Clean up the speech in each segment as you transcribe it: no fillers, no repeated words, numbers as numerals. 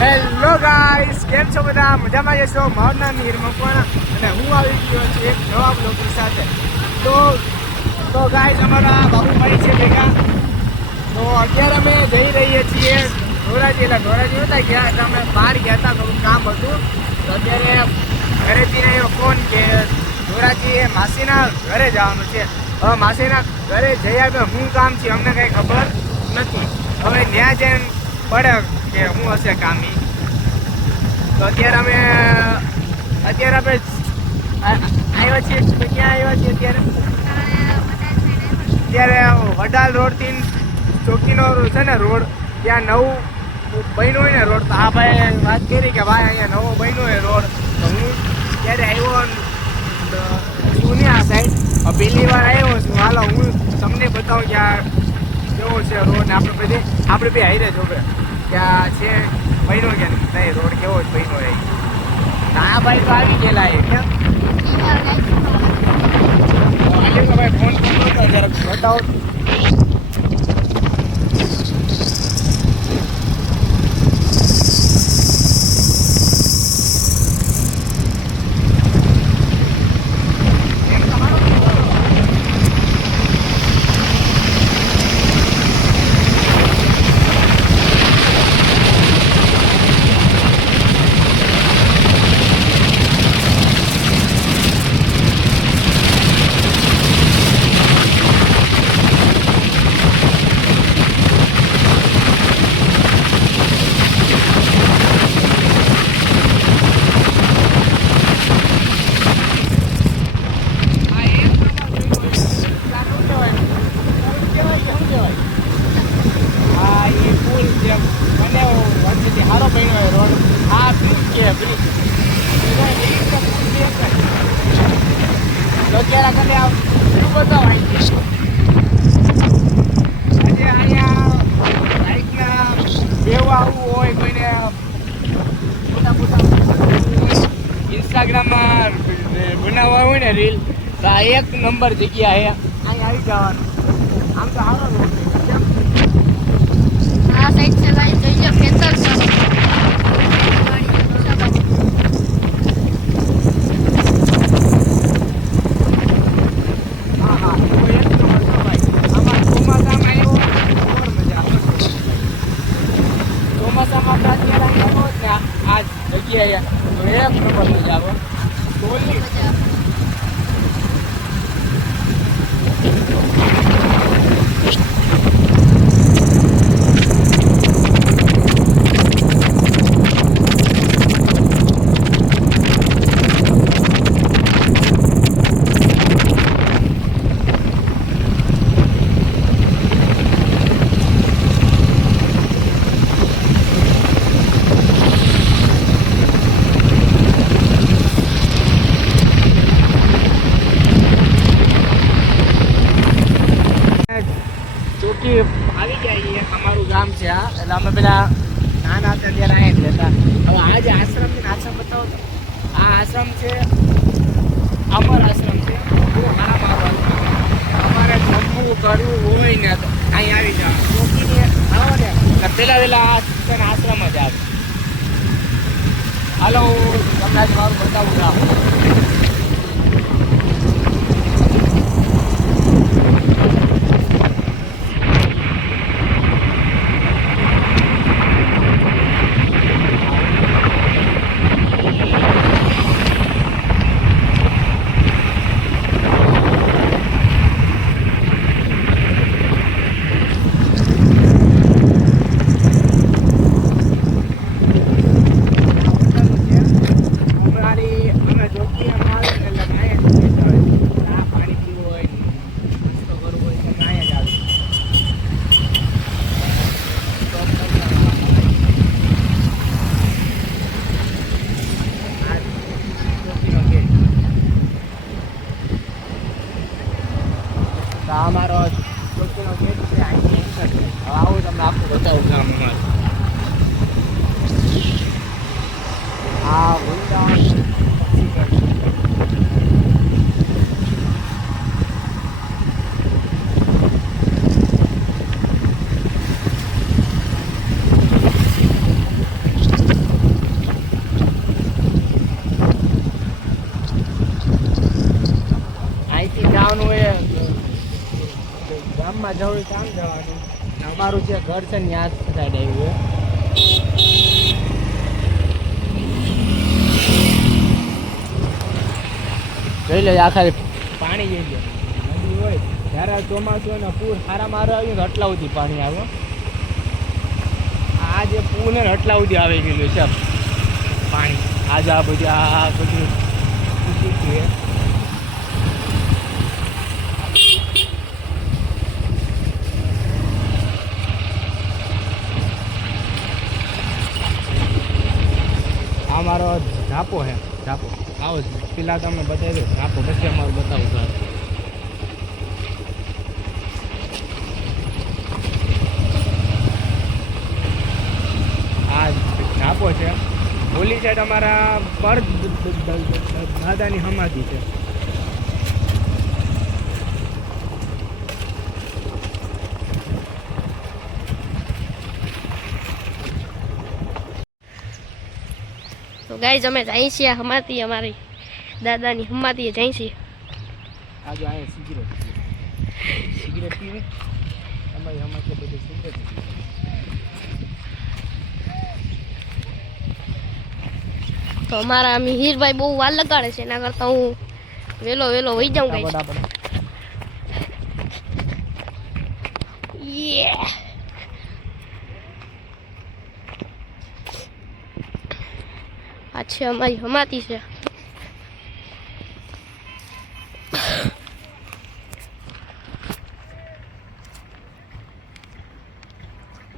Hello guys, કેમ છો બધા? મજામાં જશો? મારું નામ મીર મકવાણા અને હું આવી ગયો છું એક નવા બ્લોગ સાથે. તો ગાઈસ, અમારા બાબુભાઈ છે ભેગા. તો અત્યારે અમે જઈ રહીએ છીએ ધોરાજી. એટલે ધોરાજી નહોતા ગયા, એટલે અમે બહાર ગયા હતા, થોડું કામ હતું. તો અત્યારે ઘરેથી આવ્યો ફોન કે ધોરાજી માસીના ઘરે જવાનું છે. હવે માસીના ઘરે જઈ આવ્યો, શું કામ છે અમને કંઈ ખબર નથી. હવે ત્યાં જઈને પડે કે હું હશે કામી. તો અત્યારે અમે આવ્યા છીએ. ક્યાં આવ્યા છીએ અત્યારે વડાલ રોડથી ચોકીનો છે ને રોડ, ત્યાં નવું બન્યો હોય ને રોડ. તો આ ભાઈ વાત કરી કે ભાઈ અહીંયા નવો બન્યો હોય રોડ. તો હું ત્યારે આવ્યો સુનિયા સાઈડ, પહેલી વાર આવ્યો છું. હાલો હું તમને બતાવું કે આ કેવો છે રોડ. ને આપણે બી હાઈરે જોવે ત્યાં છે બન્યો કે નહીં રોડ, કેવો જ બન્યો એ. આ ભાઈ તો આવી ગયેલા એ કેમ ભાઈ ફોન કરતો જરાક બતાવો. ઇન્સ્ટાગ્રામમાં બનાવવા હોય ને રીલ, તો આ એક નંબર જગ્યા છે. અહીં આવી જવાનું. આમ તો સારો રોડ છે. આ સાઈડ से लाइन જોઈએ ખેતર છે. હા હા, તો એક નંબર છે ભાઈ. આમાં ચોમાસામાં આવ્યો બહુ મજા આવે. ચોમાસામાં આપણે અત્યારે આવ્યો જ ને આ જગ્યાએ, તો એક નંબર મજા આવે. ટોલની ચોકી આવી ગયા. અમારું ગામ છે આ. એટલે અમે પેલા નાના હતા ત્યારે અહીંયા જ રહેતા. હવે આ જે આશ્રમ છે ને, આશ્રમ બતાવો તો. આ આશ્રમ છે અમર આશ્રમ છે. બહુ સારા મારો અમારે જમવું કરવું હોય ને તો અહીં આવી જાવ. ચોકીને આવો ને પેલા આ શિક્ષણ આશ્રમ જ આવે. હાલો તમને આજ મારું બતાવું ના. અમે થોડું કામ જવાનું. અમારું જે ઘર છે ને ત્યાં જ સાઈડ આવ્યું જોઈ લે. આ ખાલી પાણી જઈ ગયું નદી હોય જ્યારે ચોમાસું હોય ને પૂર સારા મારો આવ્યું તો આટલા સુધી પાણી આવે. આ જે પુલ ને આટલા સુધી આવી ગયેલું છે પાણી. આજે આ બધું છે. આ મારો ઝાપો છે. ઝાપો આવો જ પેલા તમને બતાવી દો ઝાપો પછી અમારું બતાવું ઘર. આ ઝાપો છે. ઓલી સાઈડ અમારા પર દાદાની સમાધિ છે. તો ગાઈઝ અમે જઈએ છીએ હમાતી અમારી દાદાની હમાતીએ જઈએ છીએ. આજે અહીંયા સિગરેટ પીવે અમારી હમાતી બધી સિગરેટ પીવે. તો અમારા મિહિરભાઈ બહુ વાર લગાડે છે એના કરતાં હું વેલો વહી જાઉં ગાઈઝ. યે આ છે અમારી હમાતી છે.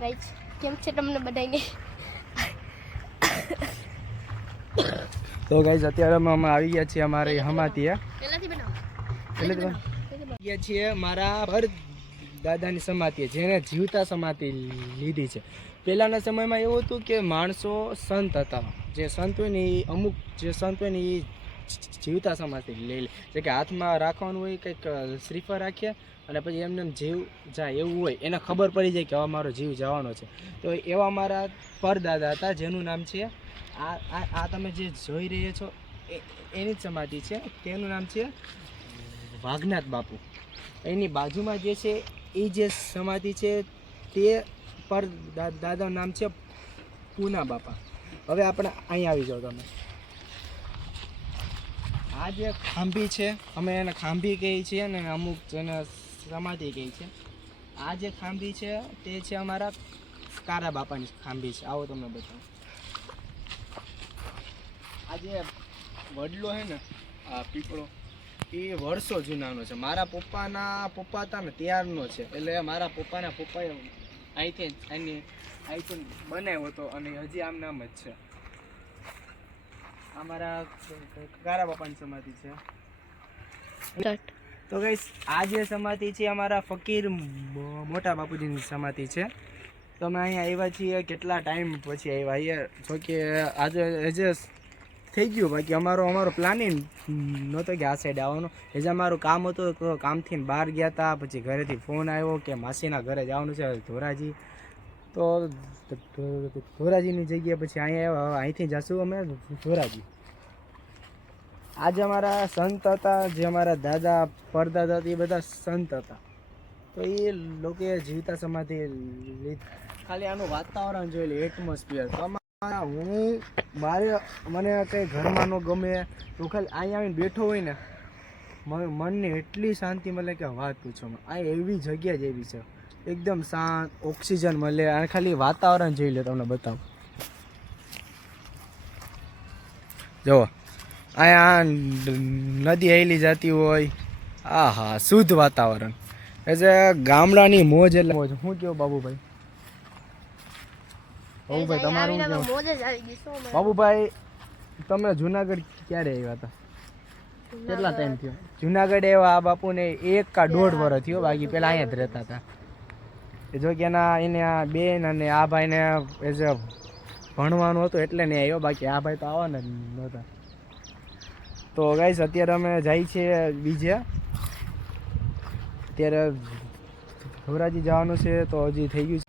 ગાઈઝ કેમ છે તમને બધાને? તો ગાઈઝ અત્યારે અમે આવી ગયા છીએ અમારી હમાતીએ. પહેલાથી બનાવો. ગયા છીએ મારા પર દાદાની સમાધિ જેને જીવતા સમાધિ લીધી છે. પહેલાંના સમયમાં એવું હતું કે માણસો સંત હતા. જે સંત હોય ને એ અમુક જે સંત હોય ને એ જીવતા સમાધિ લઈ લે. જે કે હાથમાં રાખવાનું હોય કંઈક શ્રીફળ રાખીએ અને પછી એમને જીવ જાય એવું હોય એને ખબર પડી જાય કે હવે મારો જીવ જવાનો છે. તો એવા મારા પરદાદા હતા જેનું નામ છે આ તમે જે જોઈ રહ્યા છો એની જ સમાધિ છે. તેનું નામ છે વાઘનાથ બાપુ. એની બાજુમાં જે છે એ જે સમાધિ છે તે પર દાદાનું નામ છે પૂના બાપા. હવે આપણે અહીં આવી જાઓ તમે. આ જે ખાંભી છે અમે એને ખાંભી કહીએ છીએ ને અમુક જેને સમાધિ કહે છે. આ જે ખાંભી છે તે છે અમારા કારા બાપાની ખાંભી છે. આવો તમને બતાવો. આ જે વડલો છે ને આ પીપળો એ વર્ષો જૂનાનો છે. મારા પપ્પા હતા ને ત્યારનો છે. એટલે મારા પપ્પાના પપ્પાએ અહીંથી બનાવ્યો હતો અને હજી આમ નામ જ છે. અમારા કારા બાપાની સમાધિ છે. તો ગાઈસ આ જે સમાધિ છે અમારા ફકીર મોટા બાપુજીની સમાધિ છે. તો અમે અહીંયા આવ્યા છીએ કેટલા ટાઈમ પછી આવ્યા અહીંયા. જોકે આજે થઈ ગયું બાકી અમારો પ્લાનિંગ નહોતો કે આ સાઈડ આવવાનો. એ જે અમારું કામ હતું તો કામથી બહાર ગયા હતા. પછી ઘરેથી ફોન આવ્યો કે માસીના ઘરે જવાનું છે ધોરાજી. તો ધોરાજીની જગ્યાએ પછી અહીંયા અહીંથી જશું અમે ધોરાજી. આજે અમારા સંત હતા જે અમારા દાદા પરદાદા હતા એ બધા સંત હતા. તો એ લોકોએ જીવતા સમાધિ લીધી. ખાલી આનું વાતાવરણ જોઈ લે એટમોસ્ફિયર. મને કંઈ ઘરમાં ન ગમે તો ખાલી અહીંયા આવીને બેઠો હોય ને મનને એટલી શાંતિ મળે કે વાત પૂછો. આ એવી જગ્યા જ એવી છે એકદમ શાંત ઓક્સિજન મળે. અને ખાલી વાતાવરણ જોઈ લે તમને બતાવું. જુઓ અહીંયા નદી હેલી જતી હોય. હા શુદ્ધ વાતાવરણ. એટલે ગામડાની મોજ એટલે મોજ. શું કહો બાબુભાઈ? બાબુભાઈ તમારું બાબુભાઈ તમે જુનાગઢ ક્યારે આવ્યા હતા? કેટલા ટાઈમ થયો જુનાગઢ આવ્યા? આ બાપુને 1 કે 1.5 વર્ષ થયો. બાકી પેલા અહીંયા જ રહેતા હતા. જો કે એને આ બેન અને આ ભાઈને એઝ ભણવાનું હતું એટલે નહીં આવ્યો. બાકી આ ભાઈ તો આવવાના જ નહોતા. તો ગાઈસ અત્યારે અમે જઈએ છીએ બીજે. અત્યારે ધોરાજી જવાનું છે તો હજી થઈ ગયું છે.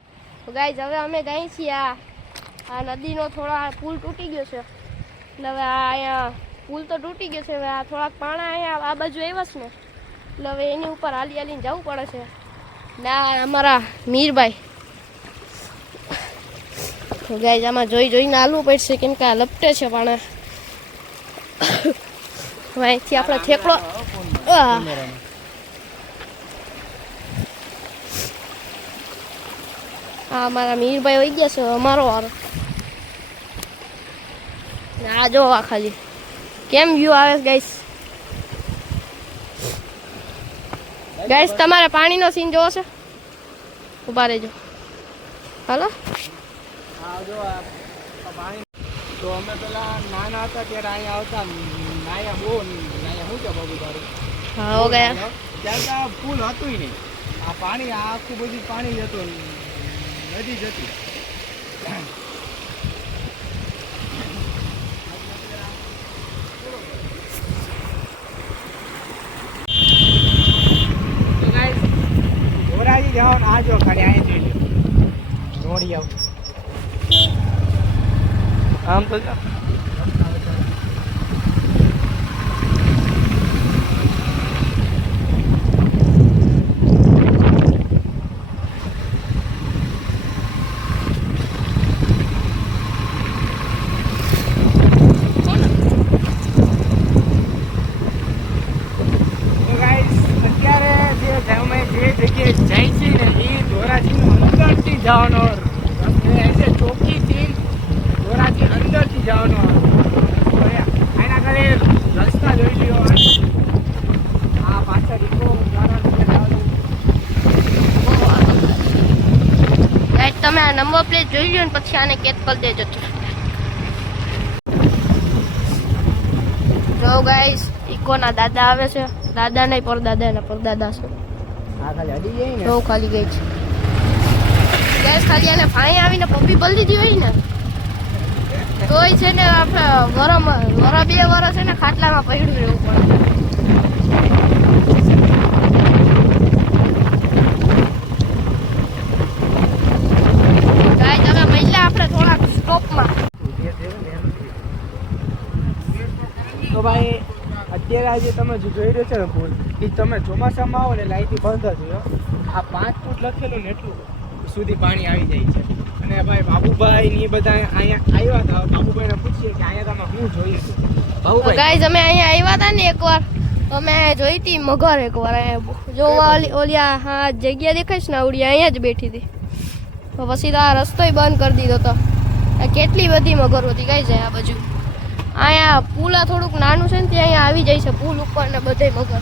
ગાઈઝ હવે અમે ગઈ છીએ આ નદીનો થોડા પુલ તૂટી ગયો છે. એટલે હવે અહીંયા પુલ તો તૂટી ગયો છે. હવે આ થોડાક પાણા અહીંયા આ બાજુ આવ્યા છે ને એટલે હવે એની ઉપર હાલીને જવું પડે છે. ના અમારા મીરભાઈ. તો ગાઈઝ આમાં જોઈને હાલવું પડશે કેમ કે આ લપટે છે પણ અહીંથી આપણે થેકડો આ અમારા મીરભાઈ વહી ગયા છે અમારો વારો. આ જો આ ખાલી કેમ વ્યૂ આવે ગાઈસ. ગાઈસ તમારે પાણીનો સીન જોવો છે? ઉભા રહેજો. હાલો. હા જો આ પાણી તો અમે પેલા નાના હતા ત્યારે અહીંયા આવતા નાયા બહુ નાયા શું છે બાબુ તારું? હા હો ગયા. ત્યારે તો આ પુલ હતું નહીં. આ પાણી આ આખું બધું પાણી જ હતું, નદી જ હતી. તો ગાઈસ ધોરાજી જાઓ ને આ જો ખાલી અહીંયા જોઈ લો દોડી આવ આમ તો જા. જવાનો એસે ચોકીથી ધોરાજી અંદરથી જવાનો એના ઘરે રસ્તા જોઈ લ્યો. આ પાછળ ઇકો તમે આ નંબર પ્લેટ જોઈ લો ને પછી આને કેદ કરી દેજો. જો ગાઈસ ઇકોના દાદા આવે છે. દાદા નહીં પરદાદા છે. આ ખાલી અડી જાય ને જો ખાલી ગઈ છે ગેસ. ખાલી આને પાણી આવીને પંપી બળી દીધી હોય ને તોય છે ને આપણે વરા 2 વર્ષ છે ને ખાટલામાં પડ્યું રહેવું પડે. ગાય તમે મહિલા આપણે થોડાક સ્ટોપમાં. તો ભાઈ અત્યારે આજે તમે જે જોઈ રહ્યો છો ને પુલ એ તમે ચોમાસામાં આવો ને લાઈટથી બંધ જ હોય. આ 5 ફૂટ લખેલું ને એટલું સુધી પાણી આવી જાય છે. અને ભાઈ બાબુભાઈ ને એ બધા અહીંયા આવ્યા હતા. બાબુભાઈને પૂછીએ કે અહીંયા તમે શું જોઈએ છે બાબુભાઈ? ગાઈઝ અમે અહીંયા આવ્યા હતા ને એકવાર અમે જોઈ હતી મગર એકવાર જો ઓલી હા જગ્યા દેખાય છે ને આવડી અહીંયા જ બેઠી હતી. તો પછી તો આ રસ્તો બંધ કરી દીધો હતો. કેટલી બધી મગર હતી ગાઈઝ આ બાજુ. અહીંયા પુલ થોડુંક નાનું છે ને ત્યાં અહીંયા આવી જાય છે પુલ ઉપર ને બધે મગર.